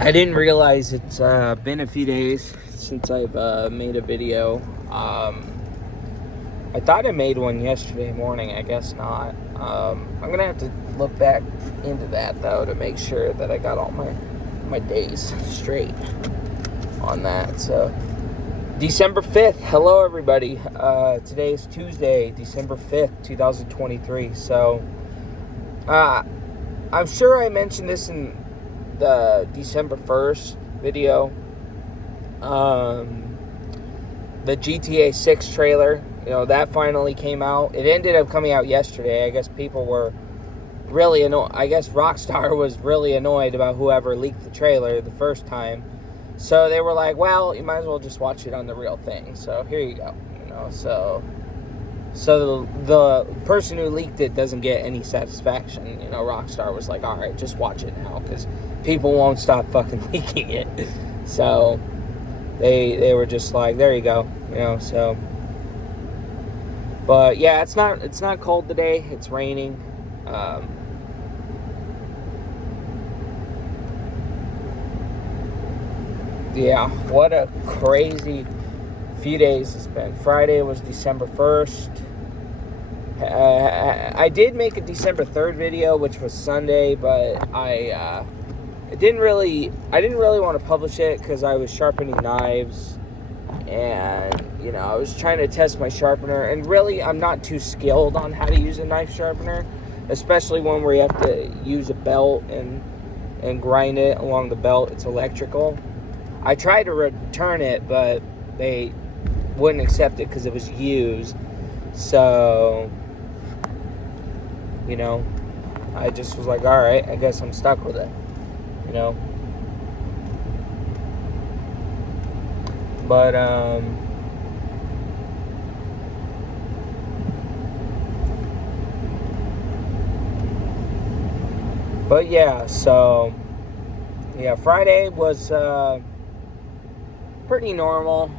I didn't realize it's been a few days since I've made a video. I thought I made one yesterday morning. I guess not. I'm gonna have to look back into that though to make sure that I got all my days straight on that. So December 5th. Hello everybody. Today is Tuesday, December 5th, 2023. So I'm sure I mentioned this in the December 1st video. The GTA 6 trailer, that finally came out. It ended up coming out yesterday. I guess people were really annoyed. I guess Rockstar was really annoyed about whoever leaked the trailer the first time. So they were like, well, you might as well just watch it on the real thing. So here you go. So the person who leaked it doesn't get any satisfaction. Rockstar was like, all right, just watch it now because people won't stop fucking leaking it. So they were just like, there you go. So. But yeah, it's not cold today. It's raining. Yeah, what a crazy few days it's been. Friday was December 1st. I did make a December 3rd video, which was Sunday, but I didn't really want to publish it because I was sharpening knives, and I was trying to test my sharpener, and really I'm not too skilled on how to use a knife sharpener, especially one where you have to use a belt and grind it along the belt. It's electrical. I tried to return it, but they wouldn't accept it because it was used. So, I just was like, all right, I guess I'm stuck with it, But, yeah, so, yeah, Friday was, pretty normal.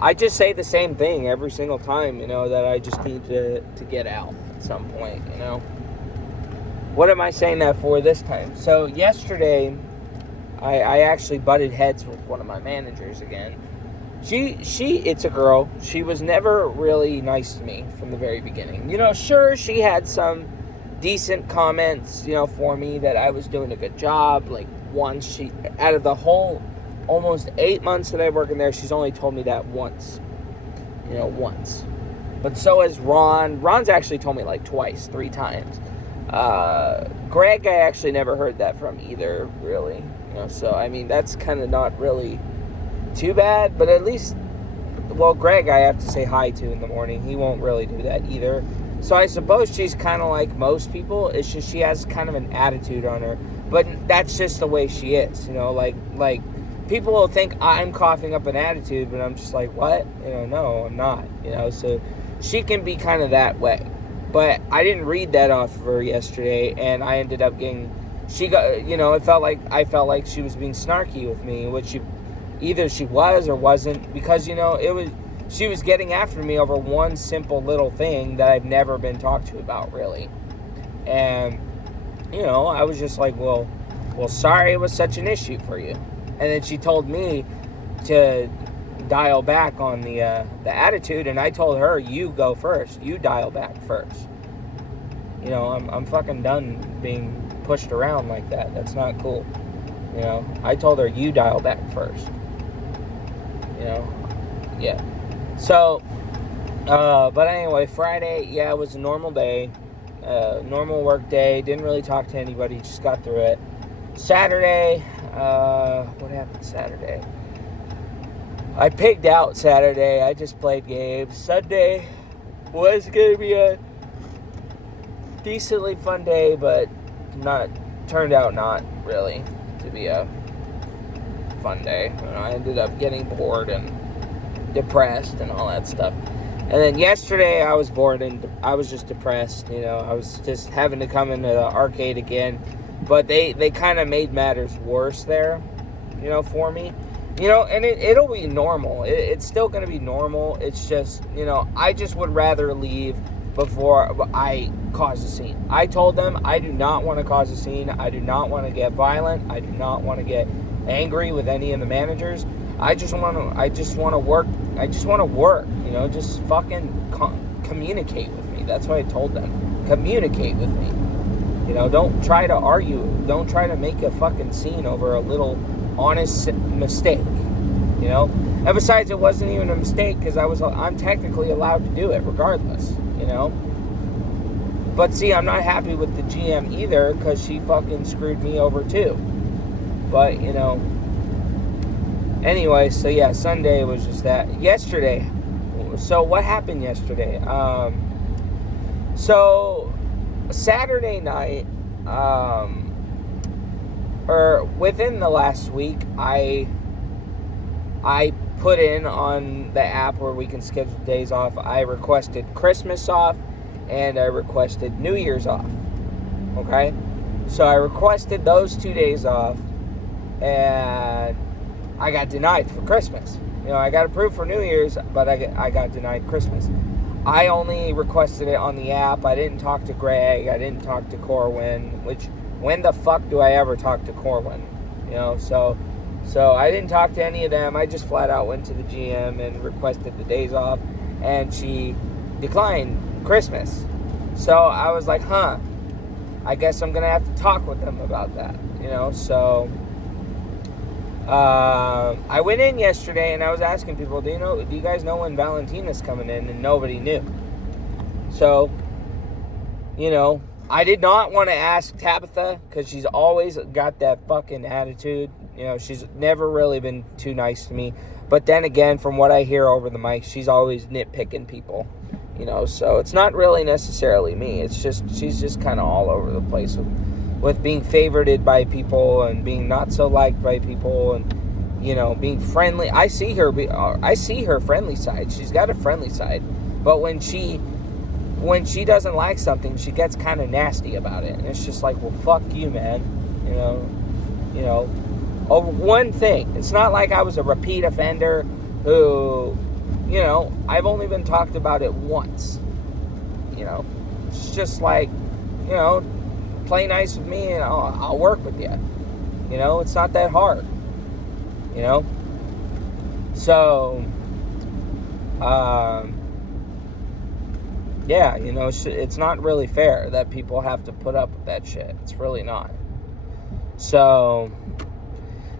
I just say the same thing every single time, that I just need to get out at some point, What am I saying that for this time? So yesterday, I actually butted heads with one of my managers again. It's a girl. She was never really nice to me from the very beginning. Sure, she had some decent comments, for me that I was doing a good job. Like once out of the whole almost 8 months that I've working there, she's only told me that once. Once. But so has Ron. Ron's actually told me like twice, 3 times. Greg, I actually never heard that from either, really. So, I mean, that's kind of not really too bad, but at least, well, Greg I have to say hi to in the morning. He won't really do that either. So I suppose she's kind of like most people. It's just she has kind of an attitude on her. But that's just the way she is, like people will think I'm coughing up an attitude, but I'm just like, what? No, I'm not, so she can be kind of that way. But I didn't read that off of her yesterday, and I ended up getting, I felt like she was being snarky with me, which either she was or wasn't, because, she was getting after me over one simple little thing that I've never been talked to about, really. And, I was just like, well, sorry it was such an issue for you. And then she told me to dial back on the attitude, and I told her, you go first. You dial back first. I'm fucking done being pushed around like that. That's not cool. I told her, you dial back first. Yeah. So, but anyway, Friday, yeah, it was a normal day. Normal work day. Didn't really talk to anybody. Just got through it. Saturday, what happened Saturday? I pigged out Saturday. I just played games. Sunday was going to be a decently fun day, but turned out not really to be a fun day. I ended up getting bored and depressed and all that stuff. And then yesterday I was bored and I was just depressed. I was just having to come into the arcade again. But they kind of made matters worse there, for me. And it'll be normal. It's still going to be normal. It's just, I just would rather leave before I cause a scene. I told them I do not want to cause a scene. I do not want to get violent. I do not want to get angry with any of the managers. I just want to work. I just want to work. Just fucking communicate with me. That's what I told them. Communicate with me. Don't try to argue. Don't try to make a fucking scene over a little honest mistake. And besides, it wasn't even a mistake because I'm technically allowed to do it regardless. But see, I'm not happy with the GM either because she fucking screwed me over too. But anyway, so yeah, Sunday was just that. Yesterday, so what happened yesterday? So Saturday night, or within the last week, I put in on the app where we can schedule days off. I requested Christmas off and I requested New Year's off. Okay? So I requested those 2 days off and I got denied for Christmas. I got approved for New Year's, but I got denied Christmas. I only requested it on the app. I didn't talk to Greg. I didn't talk to Corwin, which, when the fuck do I ever talk to Corwin? So I didn't talk to any of them. I just flat out went to the GM and requested the days off, and she declined Christmas. So I was like, I guess I'm going to have to talk with them about that, So I went in yesterday and I was asking people, do you guys know when Valentina's coming in? And nobody knew. So, I did not want to ask Tabitha because she's always got that fucking attitude. She's never really been too nice to me. But then again, from what I hear over the mic, she's always nitpicking people. So it's not really necessarily me. It's just, she's just kind of all over the place with being favorited by people and being not so liked by people and, being friendly. I see her friendly side. She's got a friendly side. But when she doesn't like something, she gets kind of nasty about it. And it's just like, well, fuck you, man. Over one thing. It's not like I was a repeat offender who, I've only been talked about it once. It's just like, play nice with me and I'll work with you. It's not that hard. So, yeah, it's not really fair that people have to put up with that shit. It's really not. So,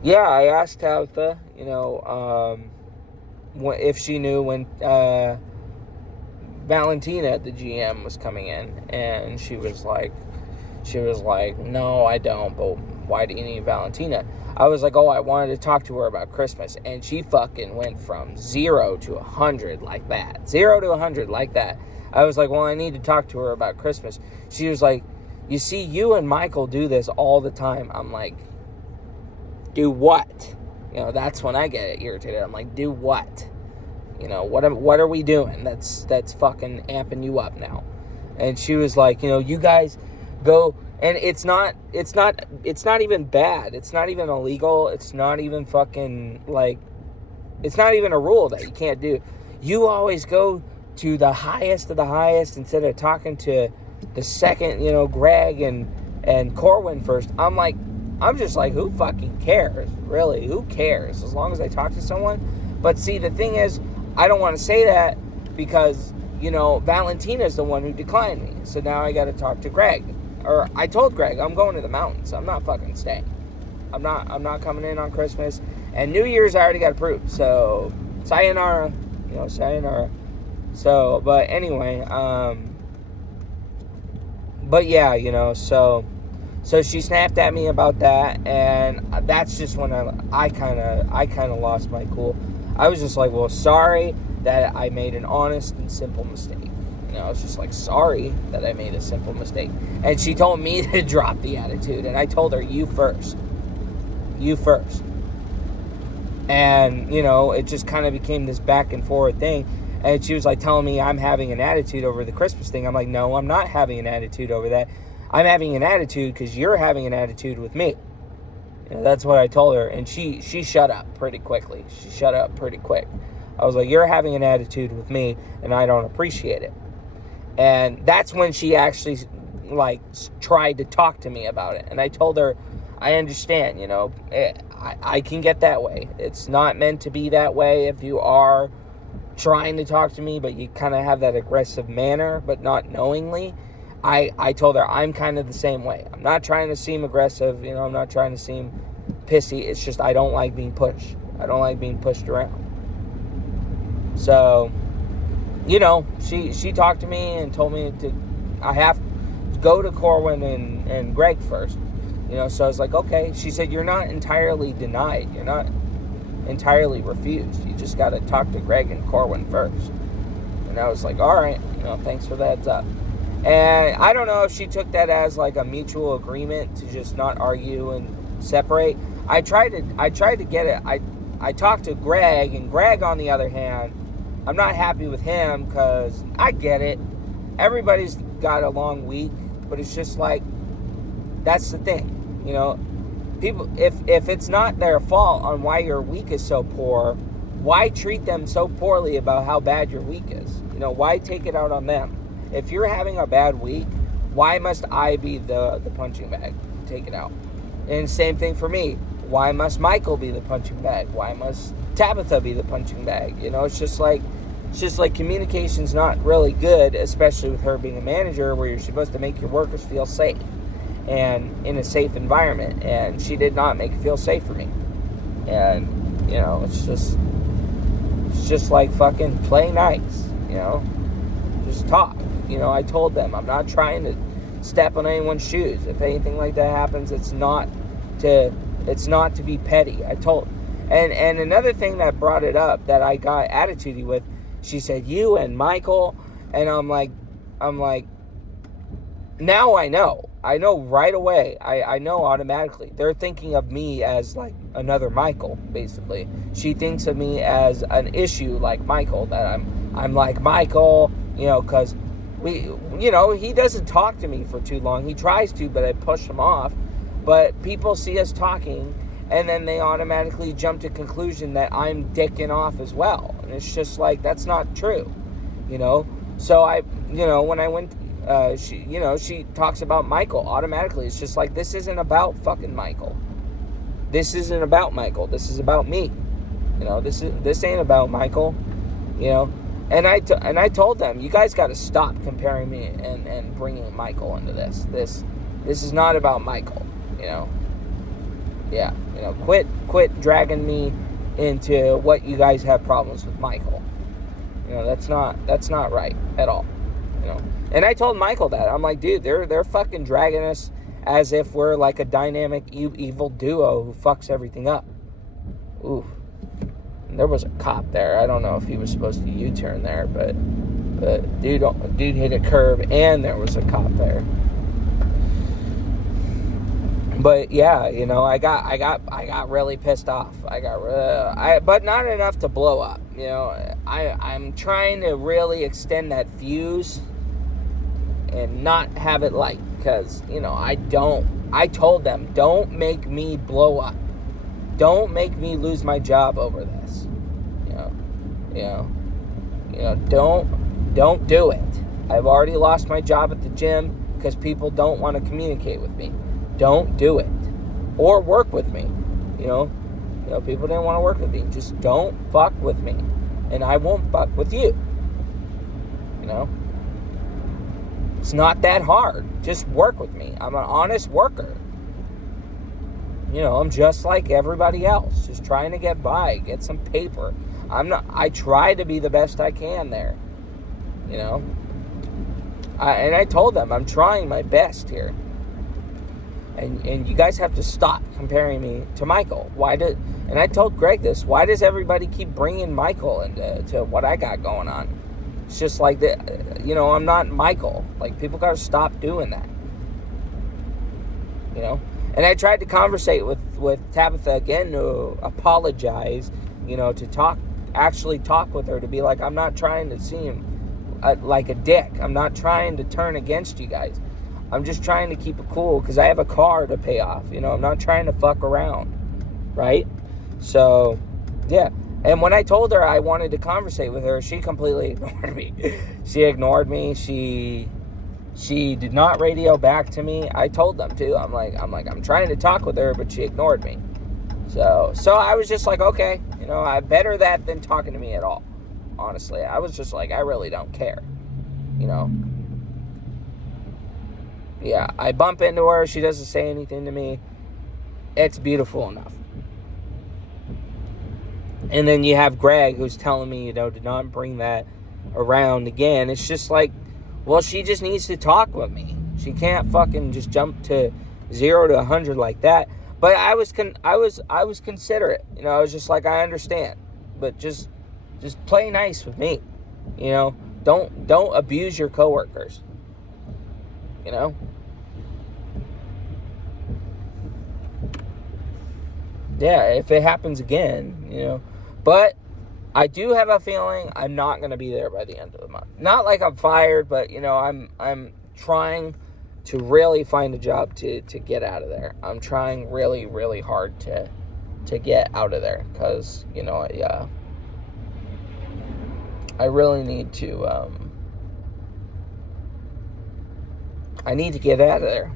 yeah, I asked Tabitha, if she knew when Valentina, the GM, was coming in, and she was like, no, I don't, but why do you need Valentina? I was like, I wanted to talk to her about Christmas, and she fucking went from 0 to 100 like that. 0 to 100 like that. I was like, well, I need to talk to her about Christmas. She was like, you see, you and Michael do this all the time. I'm like, do what? That's when I get irritated. I'm like, do what? What are we doing? That's fucking amping you up now. And she was like, you guys go, and it's not even bad. It's not even illegal. It's not even fucking it's not even a rule that you can't do. You always go to the highest of the highest instead of talking to the second, Greg and Corwin first. I'm just like, who fucking cares? Really, who cares? As long as I talk to someone. But see, the thing is, I don't want to say that because, Valentina's the one who declined me. So now I got to talk to Greg. Or I told Greg, I'm going to the mountains. I'm not fucking staying. I'm not coming in on Christmas. And New Year's I already got approved. So, sayonara. Sayonara. So, but anyway, but yeah, so she snapped at me about that, and that's just when I kind of lost my cool. I was just like, well, sorry that I made an honest and simple mistake. I was just like, sorry that I made a simple mistake. And she told me to drop the attitude, and I told her, you first. And, it just kind of became this back and forth thing. And she was like telling me I'm having an attitude over the Christmas thing. I'm like, no, I'm not having an attitude over that. I'm having an attitude because you're having an attitude with me. That's what I told her. And she shut up pretty quickly. She shut up pretty quick. I was like, you're having an attitude with me, and I don't appreciate it. And that's when she actually, like, tried to talk to me about it. And I told her, I understand, I can get that way. It's not meant to be that way if you are trying to talk to me, but you kind of have that aggressive manner, but not knowingly. I told her I'm kind of the same way. I'm not trying to seem aggressive, I'm not trying to seem pissy. It's just I don't like being pushed. I don't like being pushed around. So, she talked to me and told me I have to go to Corwin and Greg first. So I was like, okay. She said, you're not entirely denied. You're not entirely refused. You just got to talk to Greg and Corwin first. And I was like, all right, thanks for the heads up. And I don't know if she took that as like a mutual agreement to just not argue and separate. I tried to get it. I talked to Greg, and Greg, on the other hand, I'm not happy with him because I get it. Everybody's got a long week, but it's just like, that's the thing. People, if it's not their fault on why your week is so poor, why treat them so poorly about how bad your week is? Why take it out on them? If you're having a bad week, why must I be the punching bag? Take it out. And same thing for me. Why must Michael be the punching bag? Why must Tabitha be the punching bag? It's just like communication's not really good, especially with her being a manager, where you're supposed to make your workers feel safe and in a safe environment. And she did not make it feel safe for me. And it's just like fucking play nice. Just talk. I told them I'm not trying to step on anyone's shoes. If anything like that happens, it's not to be petty. I told. And another thing that brought it up that I got attitudey with, she said, you and Michael. And I'm like, now I know right away. I know automatically. They're thinking of me as like another Michael, basically. She thinks of me as an issue like Michael, that I'm like Michael, because he doesn't talk to me for too long. He tries to, but I push him off. But people see us talking, and then they automatically jump to conclusion that I'm dicking off as well. And it's just like, that's not true, So when I went, she talks about Michael automatically. It's just like, this isn't about fucking Michael. This isn't about Michael. This is about me. This ain't about Michael. And I told them, you guys got to stop comparing me and bringing Michael into this. This is not about Michael. Yeah. Quit dragging me into what you guys have problems with Michael. That's not right at all. And I told Michael that. I'm like, dude, they're fucking dragging us as if we're like a dynamic evil duo who fucks everything up. Ooh. And there was a cop there. I don't know if he was supposed to U-turn there, but dude hit a curb and there was a cop there. But yeah, I got really pissed off. But not enough to blow up. I'm trying to really extend that fuse and not have it light, because I told them, don't make me blow up. Don't make me lose my job over this. Don't do it. I've already lost my job at the gym because people don't want to communicate with me. Don't do it. Or work with me. People didn't want to work with me. Just don't fuck with me. And I won't fuck with you. It's not that hard. Just work with me. I'm an honest worker. I'm just like everybody else. Just trying to get by. Get some paper. I try to be the best I can there. And I told them, I'm trying my best here. And you guys have to stop comparing me to Michael. And I told Greg this. Why does everybody keep bringing Michael into what I got going on? It's just like that. I'm not Michael. Like, people gotta stop doing that. And I tried to conversate with Tabitha again to apologize. To actually talk with her, to be like, I'm not trying to seem like a dick. I'm not trying to turn against you guys. I'm just trying to keep it cool because I have a car to pay off. I'm not trying to fuck around, right? So, yeah. And when I told her I wanted to conversate with her, she completely ignored me. She ignored me. She did not radio back to me. I told them too. I'm trying to talk with her, but she ignored me. So I was just like, okay, I better that than talking to me at all. Honestly, I was just like, I really don't care. Yeah, I bump into her. She doesn't say anything to me. It's beautiful enough. And then you have Greg who's telling me, to not bring that around again. It's just like, well, she just needs to talk with me. She can't fucking just jump to 0 to 100 like that. But I was considerate. I was just like, I understand, but just play nice with me. Don't abuse your coworkers. Yeah, if it happens again, But I do have a feeling I'm not going to be there by the end of the month. Not like I'm fired, but I'm trying to really find a job to get out of there. I'm trying really, really hard to get out of there because I really need to. I need to get out of there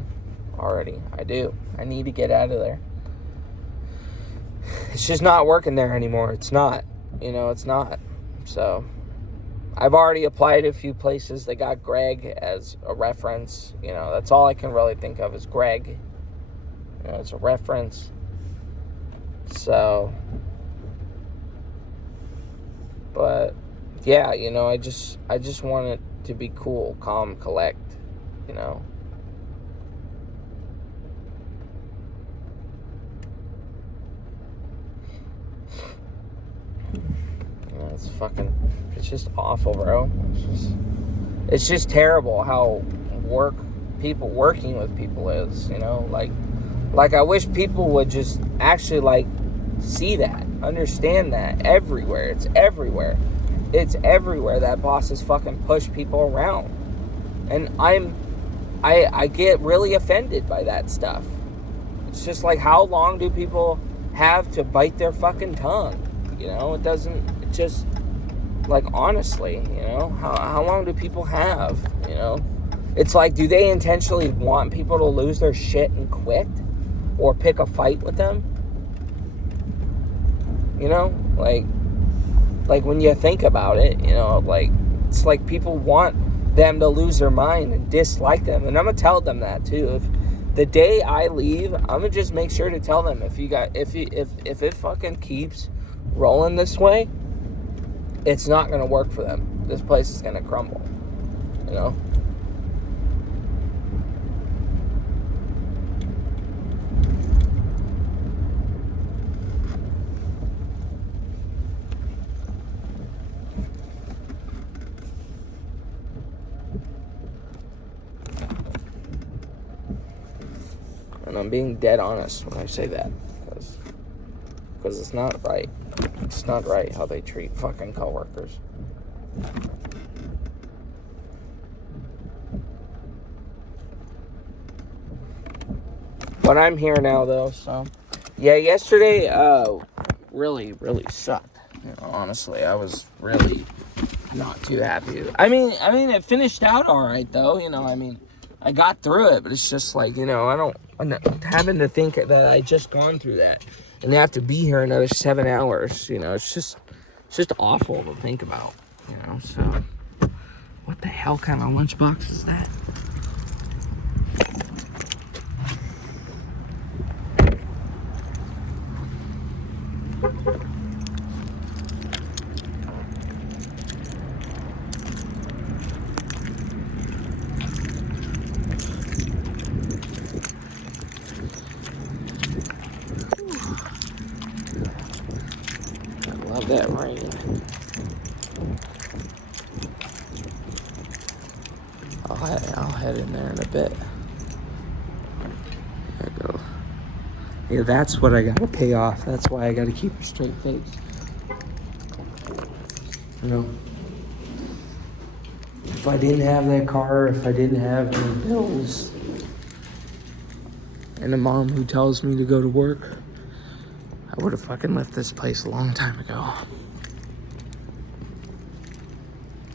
already. I do. I need to get out of there. It's just not working there anymore. It's not. It's not. So, I've already applied to a few places. They got Greg as a reference. That's all I can really think of is Greg. As a reference. So, but, yeah, I just want it to be cool, calm, collect, It's just awful, bro. It's just terrible how people working with people is, like I wish people would just actually see that, understand that everywhere. It's everywhere that bosses fucking push people around. And I get really offended by that stuff. It's just like, how long do people have to bite their fucking tongue? It just, honestly, how long do people have, It's like, do they intentionally want people to lose their shit and quit? Or pick a fight with them? Like when you think about it, it's like people want them to lose their mind and dislike them. And I'm going to tell them that too. If the day I leave, I'm going to just make sure to tell them, if it fucking keeps rolling this way, it's not going to work for them. This place is going to crumble, And I'm being dead honest when I say that, because it's not right. It's not right how they treat fucking coworkers. But I'm here now, though, so. Yeah, yesterday, really, really sucked. Honestly, I was really not too happy. I mean, it finished out all right, though. I got through it, but it's just like, I'm having to think that I just gone through that. And they have to be here another 7 hours, it's just awful to think about, so. What the hell kind of lunchbox is that? Love that rain. I'll head in there in a bit. There I go. Yeah, that's what I gotta pay off. That's why I gotta keep a straight face. If I didn't have that car, if I didn't have any bills, and a mom who tells me to go to work, I would have fucking left this place a long time ago.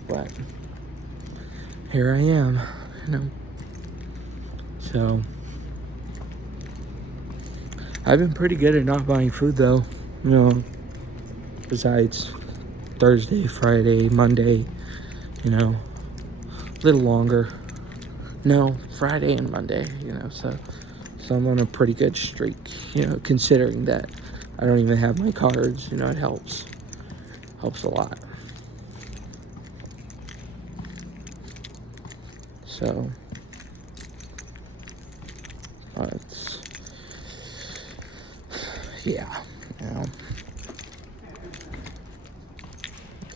But here I am, you know. So I've been pretty good at not buying food though, you know, besides Thursday, Friday, Monday, you know, a little longer. No, Friday and Monday, you know, so I'm on a pretty good streak, you know, considering that I don't even have my cards, you know, it helps a lot. So, it's, yeah, you know,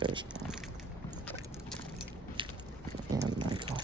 there's and Michael.